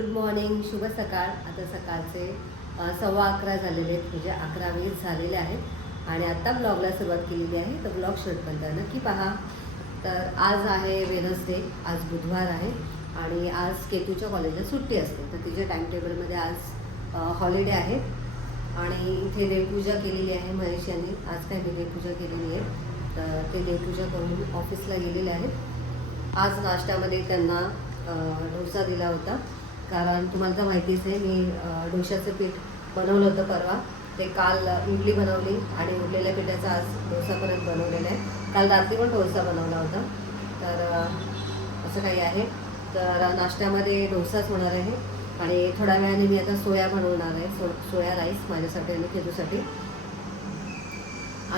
Good morning, शुभ सकाळ. आता सकाळचे 11:15 झालेले आहेत, म्हणजे 11:20 झालेले आहेत आणि आत्ता ब्लॉगला सुरुवात केलेली आहे. तर ब्लॉग शेवटपर्यंत नक्की पहा. तर आज आहे वेनसडे, आज बुधवार आहे आणि आज केतूच्या कॉलेजला सुट्टी असते. तर तिच्या टाईमटेबलमध्ये आज हॉलिडे आहे आणि इथे देवपूजा केलेली आहे महेश यांनी. आज काय मी देवपूजा केलेली आहे, तर ते देवपूजा करून ऑफिसला गेलेले आहेत. आज नाश्त्यामध्ये त्यांना डोसा दिला होता, कारण तुम्हाला तर माहितीच आहे मी डोशाचं पीठ बनवलं होतं परवा. ते काल इडली बनवली आणि उरलेल्या पिठाचा आज डोसा परत बनवलेला आहे. काल रात्री पण डोसा बनवला होता. तर असं काही आहे. तर नाश्त्यामध्ये डोसाच होणार आहे आणि थोड्या वेळाने मी आता सोया बनवणार आहे, सोया राईस माझ्यासाठी आणि केतूसाठी.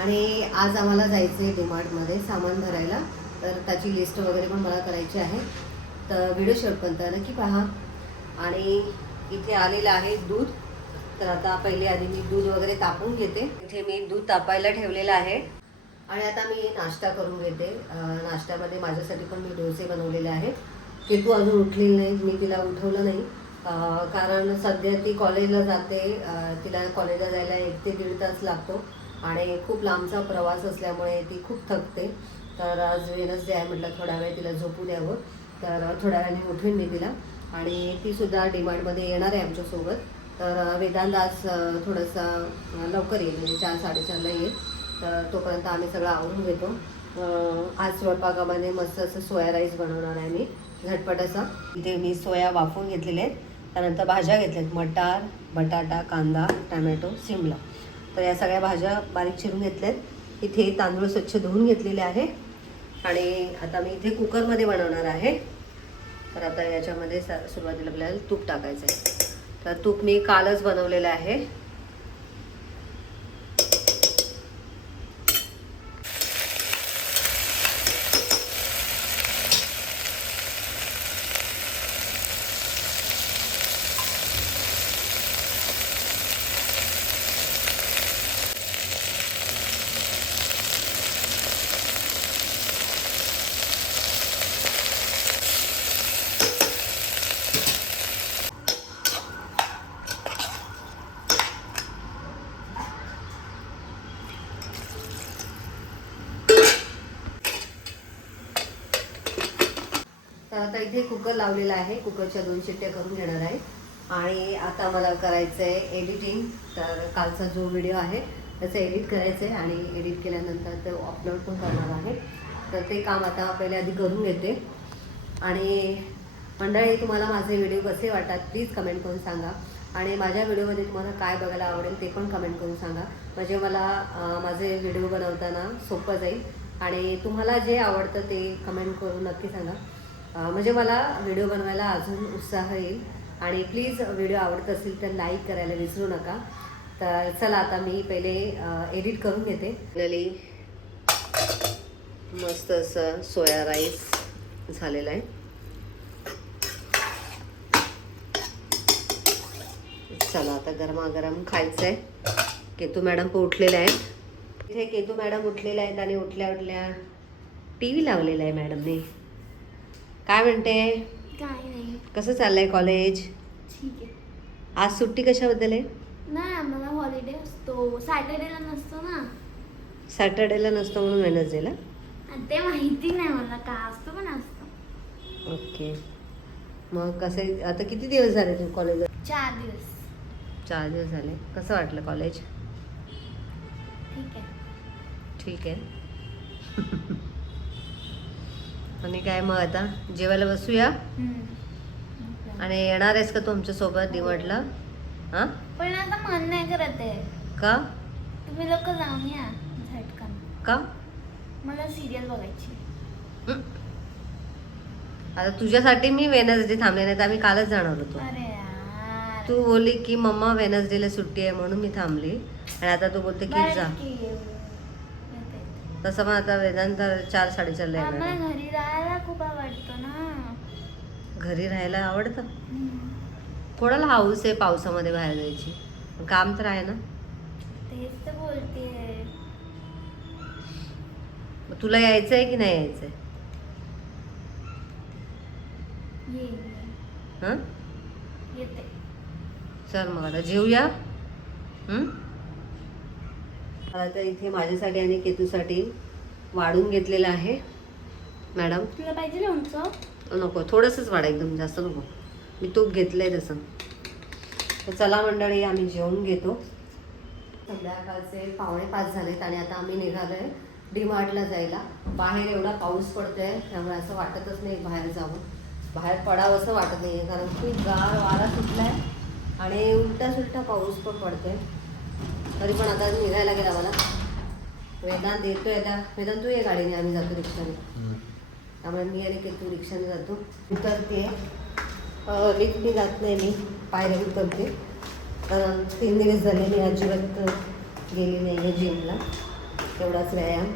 आणि आज आम्हाला जायचं आहे डीमार्टमध्ये सामान भरायला, तर त्याची लिस्ट वगैरे पण मला करायची आहे. तर व्हिडिओ शेवटपर्यंत नक्की पहा. आणि इथे आलेलं आहे दूध. तर आता पहिले आधी मी दूध वगैरे तापवून घेते. इथे मी दूध तापायला ठेवलेलं आहे आणि आता मी नाश्ता करून घेते. नाश्त्यामध्ये माझ्यासाठी पण मी डोसे बनवलेले आहेत. केतू अजून उठलेली नाही, मी तिला उठवलं नाही कारण सध्या ती कॉलेजला जाते. तिला कॉलेजला जायला 1 ते 1.5 तास लागतो आणि खूप लांबचा प्रवास असल्यामुळे ती खूप थकते. तर आज वेनसडे आहे, म्हटलं थोडा वेळ तिला झोपू द्यावं. तर थोड्या वेळाने उठवेन मी तिला आणि तीसुद्धा डीमार्टमध्ये येणार आहे आमच्यासोबत. तर वेदांत आज थोडंसा लवकर येईल, म्हणजे 4-4:30ला येईल. तर तोपर्यंत आम्ही सगळं आवरून घेतो. आज स्वयंपाकामध्ये मस्त असं सोया राईस बनवणार आहे मी, झटपट असा. इथे मी सोया वाफवून घेतलेले आहेत. त्यानंतर भाज्या घेतल्यात, मटार, बटाटा, कांदा, टमॅटो, शिमला. तर या सगळ्या भाज्या बारीक चिरून घेतल्यात. इथे तांदूळ स्वच्छ धुवून घेतलेले आहे आणि आता मी इथे कुकरमध्ये बनवणार आहे. तर आता याच्यामध्ये सुरुवातीला आपल्याला तूप टाकायचं आहे. तर तूप मी कालच बनवलेलं आहे. तर आता इथे कुकर लावलेला आहे, कुकरच्या 2 शिट्ट्या करून घेणार आहे आणि आता मला करायचं आहे एडिटिंग. तर कालचा जो व्हिडिओ आहे त्याचं एडिट करायचं आहे आणि एडिट केल्यानंतर ते अपलोड पण करणार आहे. तर ते काम आता पहिले आधी करून घेते. आणि मंडळी, तुम्हाला माझे व्हिडिओ कसे वाटतात प्लीज कमेंट करून सांगा आणि माझ्या व्हिडिओमध्ये तुम्हाला काय बघायला आवडेल ते पण कमेंट करून सांगा, म्हणजे मला माझे व्हिडिओ बनवताना सोपं जाईल. आणि तुम्हाला जे आवडतं ते कमेंट करून नक्की सांगा, म्हणजे मला व्हिडिओ बनवायला अजून उत्साह येईल. आणि प्लीज व्हिडिओ आवडत असेल तर लाईक करायला विसरू नका. तर चला आता मी पहिले एडिट करून घेते. मस्त असं सोया राईस झालेला आहे. चला आता गरमागरम खायचं आहे. केतू मॅडम पण उठलेल्या आहेत. इथे केतू मॅडम उठलेल्या आहेत आणि उठल्या उठल्या टी व्ही लावलेला आहे मॅडमने. काय म्हणते? काय नाही. कसं चाललंय कॉलेज? ठीक आहे. आज सुट्टी कशाबद्दल आहे? नाही, आम्हाला हॉलिडे असतो, सॅटर्डेला नसतो ना. सॅटर्डेला नसतो म्हणून वेनसडेला? आणि ते माहिती नाही मला का असतो, पण असतो. ओके. मग कसं आता किती दिवस झाले तुम्ही कॉलेजला? 4 दिवस. 4 दिवस झाले. कसं वाटलं कॉलेज? ठीक आहे. ठीक आहे. आणि काय मग आता जेवायला बसूया? आणि येणार आहेस का तुमच्यासोबत डीमार्टला? हां, पण आता मन नाही करत आहे. का? तुम्ही लोक जाऊन या झटकन. का? मला सिरियल बघायची. आता तुझ्यासाठी मी वेनसडे थांबले, नाही तर आम्ही कालच जाणार होतो. अरे यार, तू बोलली की मम्मा वेनसडेला सुट्टी आहे म्हणून मी थांबली आणि आता तू बोलते की जा. तसं पण आता वेदांत 4-4:30ला येणार आम्हाला आहे. घरी राहायला खूप आवडतं ना. घरी राहायला आवडतं? कोणाला हाऊस आहे पावसामध्ये बाहेर जायची? काम तर आहे ना. तेच तर बोलते. तुला यायचं आहे की नाही यायचं आहे? ये. हां, येते. चल मग आता जेऊया. आता इथे माझ्यासाठी आणि केतूसाठी वाढून घेतलेलं आहे मॅडम. तुला पाहिजे लोणचं? नको, थोडंसंच वाढा, एकदम जास्त नको. मी तूप घेतलंय तसं. तर चला मंडळी, आम्ही जेवून घेतो. संध्याकाळचे 4:45 झालेत आणि आता आम्ही निघालोय डीमार्टला जायला. बाहेर एवढा पाऊस पडतोय त्यामुळे असं वाटतच नाही बाहेर जावं. बाहेर पडावं असं वाटत नाही आहे, कारण खूप गार वारा सुटलाय आणि उलटा सुलटा पाऊस पण पडतोय. तरी पण आता निघायला गेला मला. वेदांत येतोय आता. वेदांत तू ये गाडीने, आम्ही जातो रिक्षाने. त्यामुळे मी आणि केतू रिक्षाने जातो. उतरते, लिफ्टने जात नाही मी, पायऱ्या उतरते. कारण 3 दिवस झाले मी अजिबात गेली नाही आहे जिमला. तेवढाच व्यायाम.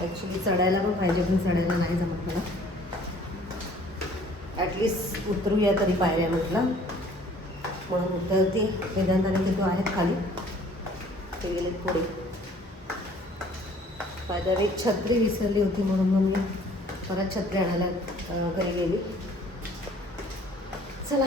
ॲक्च्युली चढायला पण पाहिजे, पण चढायला नाही जमत मला. ॲटलिस्ट उतरूया तरी पायऱ्या म्हटलं, म्हणून उतरते. वेदांत आणि ते तो आहेत खाली, ते गेलेत पुढे. पायदर एक छत्री विसरली होती म्हणून मग मी परत छत्री आणायला घरी गेली. चला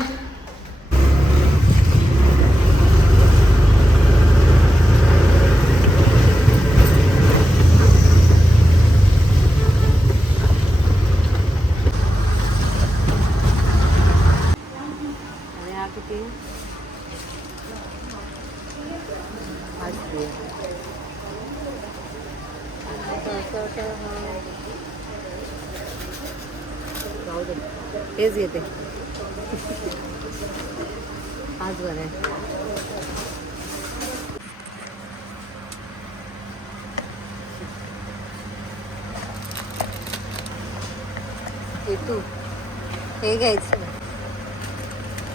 तेच येते. आज बरं आहे. हे तू हे घ्यायचं.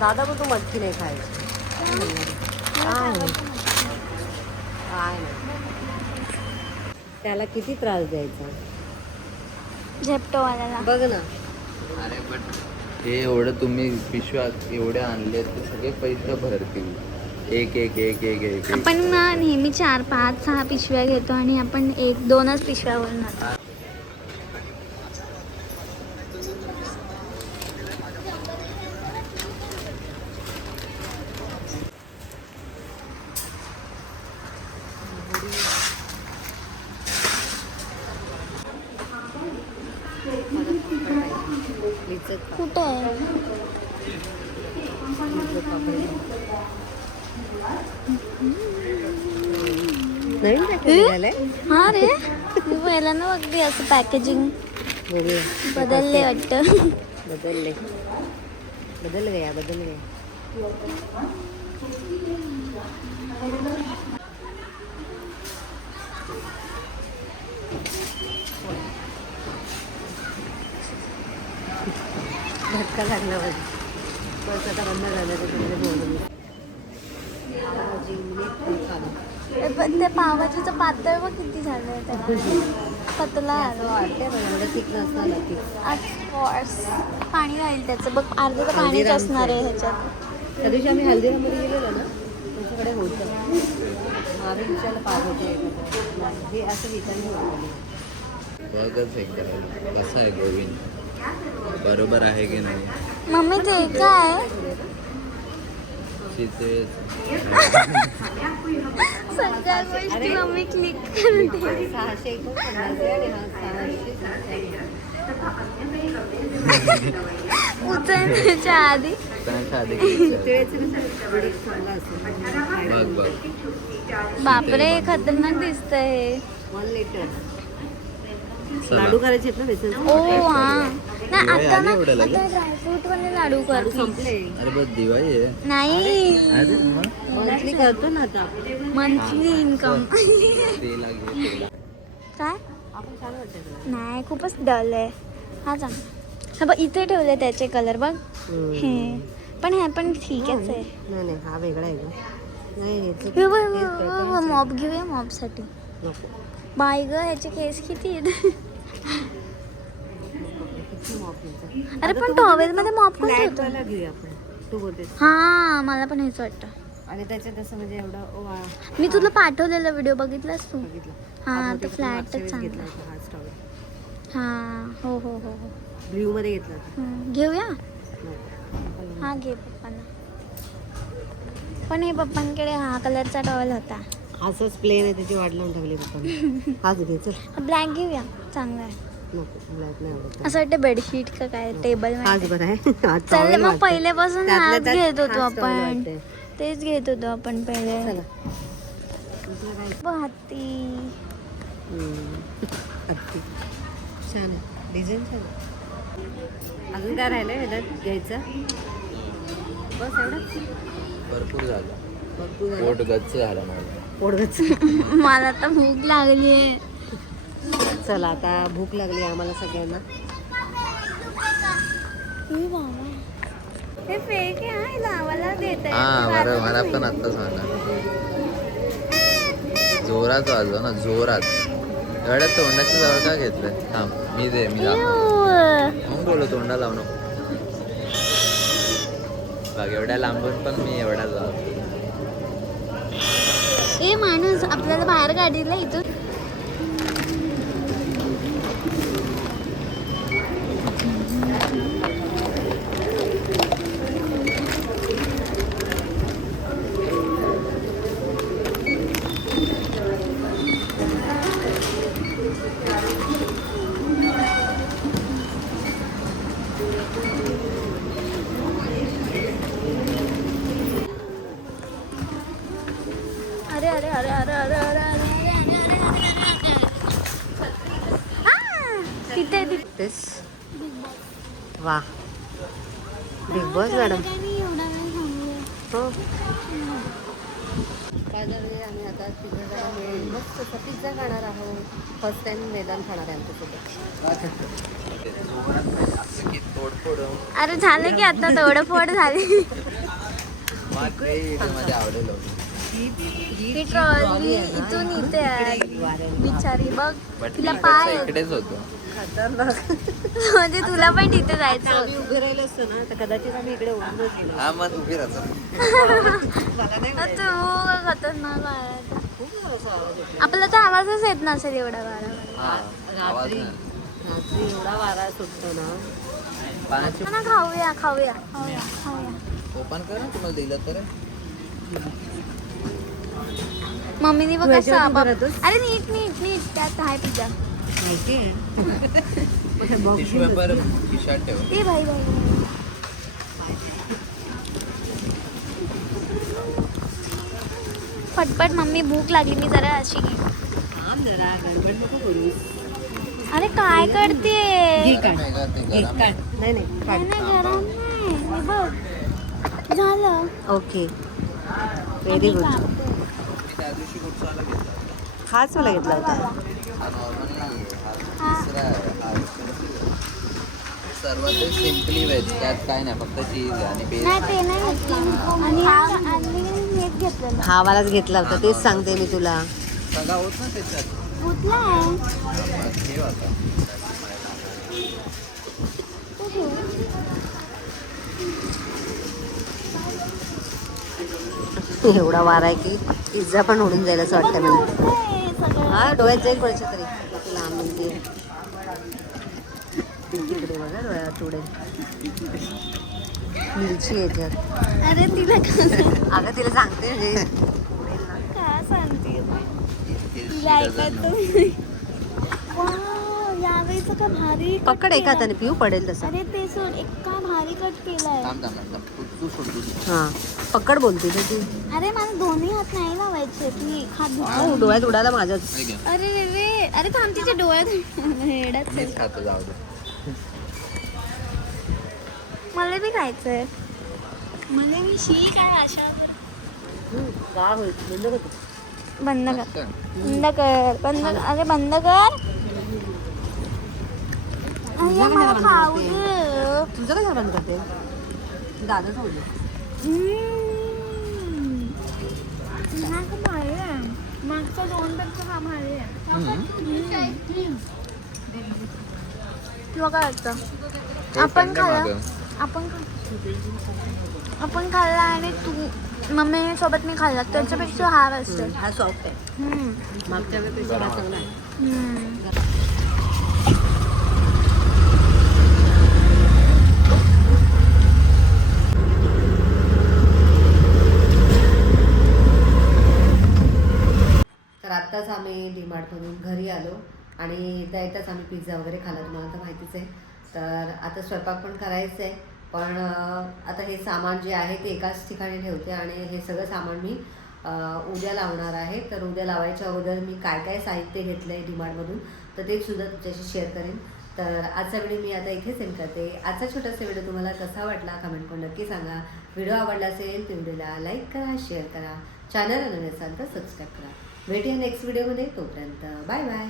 दादा पण तू मटकी नाही खायची. काय नाही, त्याला किती त्रास द्यायचा झेप्टोवाल्याला. बघ ना. अरे पण हे एवढं तुम्ही पिशव्या एवढ्या आणले ते सगळे पैसे भरतील. एक एक एक एक एक आपण ना नेहमी 4, 5, 6 पिशव्या घेतो आणि आपण 1, 2च पिशव्या भरणार. कुठे आहे? नवीन निघालंय. हा रे, मी पहिल्यांदा बघते असं पॅकेजिंग. बदलले वाटतं. बदल गया. धक्का लागला पाहिजे. बस आता बंद झालं त्याच्यामध्ये बोलून. पण त्या पावाजीचं पातळ बघ किती झालंय त्याला. पतला वाटते पण एवढं ठीक नसणार ना ती. ऑफकोर्स पाणी राहील त्याचं बघ. अर्ध तर पाणीच असणार आहे ह्याच्यात. त्या दिवशी आम्ही हल्दीराममध्ये गेलेलो ना, त्यांच्याकडे होतं. आम्ही विचारलं पाव होते हे असं विचारलं होतं. बघच एकदा कसा आहे गोविंद, बरोबर आहे की नाही. मम्मी ते काय तिथे सगळ्या गोष्टी मम्मी क्लिक करते. 649 आहे आणि हा 600. उचलण्याच्या आधी बघ बघ. बापरे, खतरनाक दिसतंय हे. 1 लिटर लाडू करायचे आहेत ना बेसन. ओ हा, नाही आता ना, एवढं लगेच? आता ड्रायफ्रूट वाले लाडू कर संपले. अरे बस दिवाळी आहे. नाही, अरे मग मंथली करतो ना आता मंथली इन्कम. तेला घे तेला. काय आपण. छान वाटतं. नाही, खूपच डल आहे हा. चांग हा बघ, इथे ठेवले त्याचे कलर बघ. हे पण हे पण ठीकच आहे. नाही हा वेगळा आहे का. नाही मॉप घेऊया. मॉपसाठी बाय ग, ह्याचे केस किती आहेत. अरे पण टॉवेल मध्ये मॉप पण ठेवतो. घेऊया आपण. तू बोलते. हा, मला पण हेच वाटतं. आणि त्याच्यात असं म्हणजे एवढं मी तुला पाठवलेला व्हिडिओ बघितलास तू. बघितलं. हा, तर फ्लॅटच चांगला. घेतला होता हा स्टॉल. हा, हो हो हो हो. ब्ल्यू मध्ये घेतला होता. घेऊया. नको. हा घे पप्पांना. पण हे पप्पांकडे हा कलरचा टॉवेल होता. असंच प्लेन आहे, त्याची वाट लावून टाकली पप्पाने. हाच घे चल. ब्लॅक घेऊया, चांगला आहे. नको ब्लॅक नाही आवडत. असं वाटतं बेडशीट का काय टेबल. हाच बरं आहे. हा चल towel मग वाटतंय. पहिल्यापासून त्यातल्या हाच त्यात घेत होतो हाच towel आपण. वाटतंय. तेच घेत होतो आपण पहिले. चला. दुसरं काय? बघ हत्ती. हत्ती. छान आहे, डिझाईन छान आहे. अजून काय राहिलंय वेदांत घ्यायचं? बस एवढंच. भरपूर झालं. भरपूर झालं. पोट गच्च झालं माझं. पोटगच. मला तर भूक लागली आहे. चला आता भूक लागली आम्हाला सगळ्यांना. हे फेक आहे हा, लावायला देत आहे. हा मला पण आत्ताच म्हणा. जोरात वाजव ना, जोरात. एवढ्या तोंडाच्या जवळ का घेतलं? थांब मी लावतो. मग बोलो तोंडा लावू नको. बघ एवढ्या लांबून पण मी एवढा जातो. ए माणूस आपल्याला बाहेर काढीला इथून. अरे अरे अरे अरे अरे अरे तिथे तेच वा बिग बॉस मॅडम. हो काय झालं, आम्ही आता पिझ्झा मिळून मस्त पिझ्झा खाणार आहोत. फर्स्ट टाइम मैदान खाणार आहे आमच्यासोबत. तोडफोड अरे झालं की आता तोडफोड झाली. मध्ये आवडेल होतं. ती ट्रॉली इथून इथे आहे बिचारी. बघ तिला पाय आहेत. इकडेच होतो. खतरनाक. म्हणजे तुला पण तिथे जायचं आम्ही होतं. उभे राहिलो असतो ना तर कदाचित आम्ही इकडे उभं केलो. हा मग उभी राहतो. मला नाही माहिती. तू खतरनाक आहे. खूप जोराचा आवाज येतोय. आपला तर आवाजच येत नसेल एवढा बारा. हा आवाज रात्री नाही. रात्री एवढा वारा सुटतो ना. पाण्याची ना खाऊया खाऊया खाऊया खाऊया. ओपन कर ना, तुम्हाला दिलं तर. मम्मीने बघ तू कसं याच्यावर उभं राहतोस? अरे नीट नीट नीट त्यात आहे पिझ्झा. माहिती आहे. बॉक्स टिश्यू पेपर खिशात ठेव. ए भाई भाई फटफट मम्मी भूक लागली. मी जरा अशी घे. थांब जरा, गडबड नको करूस. अरे काय करते. घे काढ. मेगा ते घे गरम काढ. नाही नाही नाही काढ. नाही गरम नाही. हे बघ झालं. Okay very good. मी त्या दिवशी कुठचा घेतला होता. हाच मला घेतला होता. हा नॉर्मल नाही आहे. हा दुसरा आहे. सर्वात सिम्पली व्हेज, त्यात काय नाही, फक्त चीज आणि बेस. नाही ते नाही घेतलं. आणि हेच घेतलेलं. हा मलाच घेतला होता, तेच सांगते मी तुला. सगळा होत ना त्याच्यात. कुठला आहे ठेव आता. तो घेऊ. एवढा वारा आहे की पिझ्झा पण उडून जाईल असं वाटतं मला. उडतंय सगळं. हा डोळ्यात जाईल कोणाच्या तरी. तुला लांब म्हणजे तिकडे बघा डोळ्यात उडेल. मिरची याच्यात. अरे तिला अगं तिला सांगते म्हणजे काय सांगते तेल तिला शिजत ऐकायचं नाही. नाही. वाव, यावेळेचं का भारी cut पकड एका केलंय. हाताने पिऊ पडेल तसा. अरे ते सोड, इतका भारी कट केलाय. थांब थांब थांब. तू सोड तू सोड. हा पकड बोलते ना ती. अरे मला दोन्ही हात नाही लावायचे की हात दुखतो. हो, डोळ्यात उडाला माझ्याच. हे घे. अरे रे अरे थांब तिच्या डोळ्यात हेडच मीच खातो, जाऊ दे. मला बी खायचंय. मला बी शी काय आशा. का होईल बंद कर तू. बंद कर मस्त. बंद कर बंद कर. अरे बंद कर. अय्या, मला खाऊ दे. तुझं कसं बंद करते दादा जाऊ दे. हा खूप भारी आहे. मागचा 2 हा भारी आहे. तुला काय वाटतं? हे आपण थंड खाल्ला मागं. आपण खाल्ला आणि तू मम्मी सोबत मी खाल्ला त्याच्यापेक्षा हा असतं. हा सॉफ्ट आहे. मागच्या वेळेपेक्षा हा चांगला आहे. डीमार्टमधून घरी आलो आणि त्यातच आम्ही पिझ्झा वगैरे खाल्ला, तुम्हाला तर माहितीच आहे. तर आता स्वयंपाक पण करायचं आहे, पण आता हे सामान जे आहे ते एकाच ठिकाणी ठेवते आणि हे सगळं सामान मी उद्या लावणार आहे. तर उद्या लावायच्या अगोदर मी काय काय साहित्य घेतलं आहे डीमार्टमधून तर ते सुद्धा तुमच्याशी शेअर करेन. तर आजचा व्हिडिओ मी आता इथेच एंड करते. आजचा छोटासा व्हिडिओ तुम्हाला कसा वाटला कमेंट करून नक्की सांगा. व्हिडिओ आवडला असेल तर व्हिडिओला लाईक करा, शेअर करा, चॅनलला नवीन असाल तर सबस्क्राईब करा. भेटूया नेक्स्ट व्हिडिओमध्ये. तोपर्यंत बाय बाय.